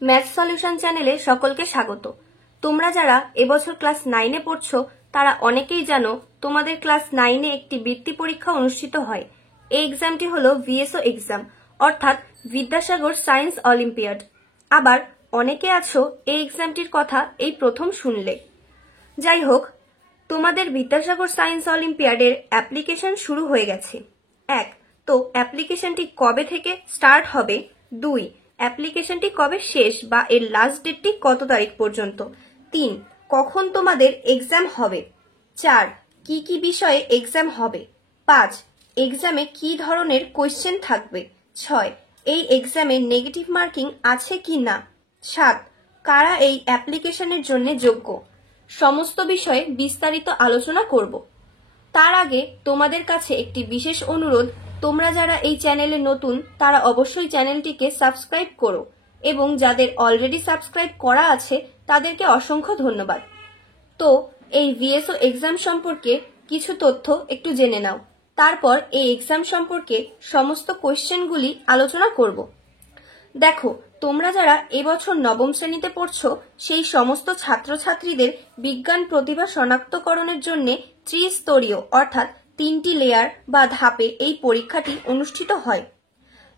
Math solution চ্যানেলে সকলকে স্বাগত। তোমরা যারা এবছর ক্লাস 9-এ পড়ছো তারা অনেকেই জানো তোমাদের ক্লাস 9-এ একটি বৃত্তি পরীক্ষা অনুষ্ঠিত হয়। এই এক্সামটি হলো VSO এক্সাম, অর্থাৎ বিদ্যাসাগর সায়েন্স অলিম্পিয়াড। আবার অনেকে আছো এই এক্সামটির কথা এই প্রথম শুনলে। যাই হোক, তোমাদের বিদ্যাসাগর সায়েন্স অলিম্পিয়াডের অ্যাপ্লিকেশন শুরু হয়ে গেছে। 1. তো অ্যাপ্লিকেশনটি কবে থেকে স্টার্ট হবে? 2. অ্যাপ্লিকেশনটি কবে শেষ বা এর লাস্ট ডেটটি কত তারিখ পর্যন্ত? 3. কখন তোমাদের এক্সাম হবে? 4. কি কি বিষয়ে এক্সাম হবে? 5. এক্সামে কি ধরনের কোয়েশ্চেন থাকবে? 6. এই এক্সামে নেগেটিভ মার্কিং আছে কি না? 7. কারা এই অ্যাপ্লিকেশনের জন্য যোগ্য? সমস্ত বিষয়ে বিস্তারিত আলোচনা করব। তার আগে তোমাদের কাছে একটি বিশেষ অনুরোধ, তোমরা যারা এই চ্যানেলে নতুন তারা অবশ্যই চ্যানেলটিকে সাবস্ক্রাইব করো এবং যাদের অলরেডি সাবস্ক্রাইব করা আছে তাদেরকে অসংখ্য ধন্যবাদ। তো এই VSO এক্সাম সম্পর্কে কিছু তথ্য একটু জেনে নাও, তারপর এই এক্সাম সম্পর্কে সমস্ত কোয়েশ্চেনগুলি আলোচনা করব। দেখো, তোমরা যারা এবছর নবম শ্রেণীতে পড়ছো সেই সমস্ত ছাত্রছাত্রীদের বিজ্ঞান প্রতিভা শনাক্তকরণের জন্য ত্রিস্তরীয় অর্থাৎ 3টি লেয়ার বা ধাপে এই পরীক্ষাটি অনুষ্ঠিত হয়।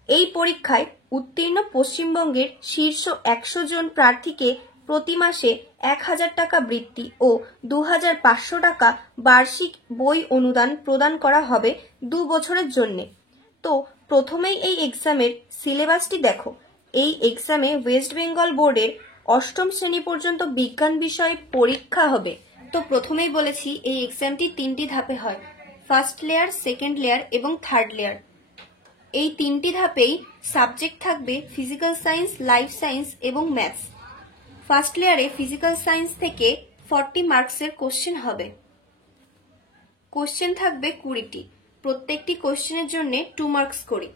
এই পরীক্ষায় উত্তীর্ণ পশ্চিমবঙ্গের শীর্ষ 100 জন প্রার্থীকে প্রতি মাসে 1000 টাকা বৃত্তি ও 2500 টাকা বার্ষিক বই অনুদান প্রদান করা হবে 2 বছরের জন্য। তো প্রথমেই এই এক্সামের সিলেবাসটি দেখো। এই এক্সামে ওয়েস্ট বেঙ্গল বোর্ডের 8ম শ্রেণী পর্যন্ত বিজ্ঞান বিষয়ে পরীক্ষা হবে। তো প্রথমেই বলেছি এই এক্সামটি 3টি ধাপে হয়, ফার্স্ট লেয়ার, সেকেন্ড লেয়ার এবং থার্ড লেয়ার। এই 3টি ধাপেই সাবজেক্ট থাকবে ফিজিক্যাল সায়েন্স, লাইফ সায়েন্স এবং ম্যাথস। ফার্স্ট লেয়ারে ফিজিক্যাল সায়েন্স থেকে 40 মার্কসের কোশ্চেন হবে। কোশ্চেন থাকবে 20টি, প্রত্যেকটি কোশ্চেনের জন্য 2 মার্কস করে।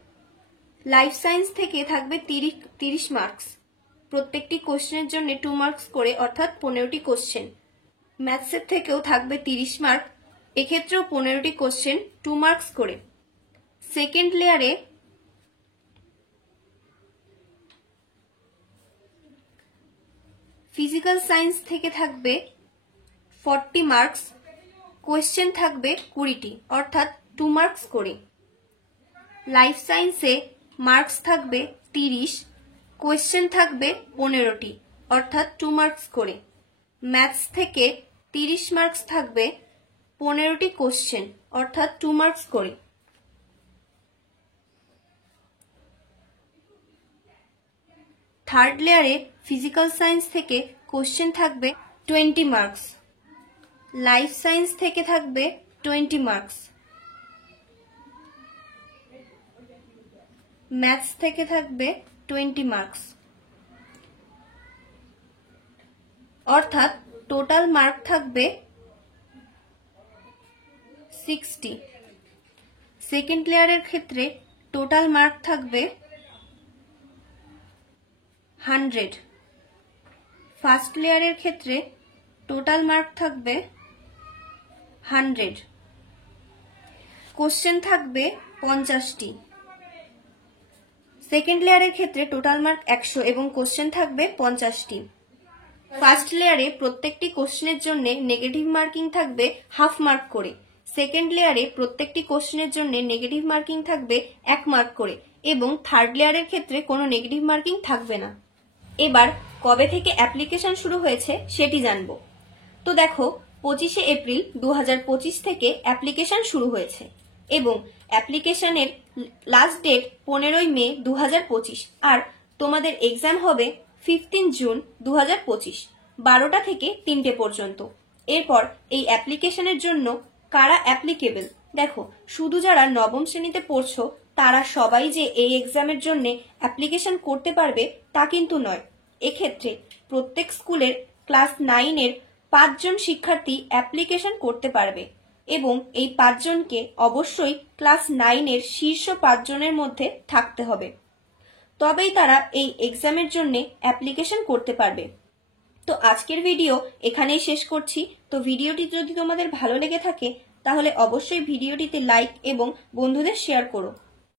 লাইফ সায়েন্স থেকে থাকবে 30 মার্কস, প্রত্যেকটি কোশ্চেনের জন্য 2 মার্কস করে, অর্থাৎ 15টি কোশ্চেন। ম্যাথসের থেকেও থাকবে 30 মার্ক, এক্ষেত্রেও 15টি কোশ্চেন, 2 মার্কস করে। সেকেন্ড লেয়ারে ফিজিক্যাল সায়েন্স থেকে থাকবে 40 মার্কস, কোয়েশ্চেন থাকবে 20টি, অর্থাৎ 2 মার্কস করে। লাইফ সায়েন্সে মার্কস থাকবে 30, কোয়েশ্চেন থাকবে 15টি, অর্থাৎ 2 মার্কস করে। ম্যাথস থেকে 30 মার্কস থাকবে, 15টি কোয়েশ্চেন, অর্থাৎ 2 মার্কস করে। থার্ড লেয়ারে ফিজিক্যাল সায়েন্স থেকে কোশ্চেন থাকবে 20 মার্কস, লাইফ সায়েন্স থেকে থাকবে 20 মার্কস, ম্যাথস থেকে থাকবে 20 মার্কস, অর্থাৎ টোটাল মার্ক থাকবে 60। সেকেন্ড লেয়ারের ক্ষেত্রে টোটাল মার্ক থাকবে 100। ফার্স্ট লেয়ারের ক্ষেত্রে টোটাল মার্ক থাকবে 100, কোশ্চেন থাকবে 50টি। সেকেন্ড লেয়ারের ক্ষেত্রে টোটাল মার্ক 100 এবং কোশ্চেন থাকবে 50টি। ফার্স্ট লেয়ারে প্রত্যেকটি কোশ্চেনের জন্য নেগেটিভ মার্কিং থাকবে হাফ মার্ক করে। সেকেন্ড লেয়ারে প্রত্যেকটি কোশ্চেনের জন্য নেগেটিভ মার্কিং থাকবে 1 মার্ক করে এবং থার্ড লেয়ারের ক্ষেত্রে কোনো নেগেটিভ মার্কিং থাকবে না। এবার কবে থেকে অ্যাপ্লিকেশন শুরু হয়েছে সেটি জানবো। তো দেখো, 25শে এপ্রিল 2025 থেকে অ্যাপ্লিকেশন শুরু হয়েছে এবং অ্যাপ্লিকেশনের লাস্ট ডেট 15ই মে 2025, আর তোমাদের এক্সাম হবে 15 জুন 2025, 12টা থেকে 3টে পর্যন্ত। এরপর এই অ্যাপ্লিকেশনের জন্য কারা অ্যাপ্লিকেবল? দেখো, শুধু যারা নবম শ্রেণীতে পড়ছো তারা সবাই যে এই এক্সামের জন্য অ্যাপ্লিকেশন করতে পারবে তা কিন্তু নয়। এক্ষেত্রে প্রত্যেক স্কুলের ক্লাস 9-এর 5 জন শিক্ষার্থী অ্যাপ্লিকেশন করতে পারবে এবং এই 5 জনকে অবশ্যই ক্লাস 9-এর শীর্ষ 5 জনের মধ্যে থাকতে হবে, তবেই তারা এই এক্সামের জন্য অ্যাপ্লিকেশন করতে পারবে। তো আজকের ভিডিও এখানেই শেষ করছি। তো ভিডিওটি যদি তোমাদের ভালো লেগে থাকে তাহলে অবশ্যই ভিডিওটিতে লাইক এবং বন্ধুদের শেয়ার করো।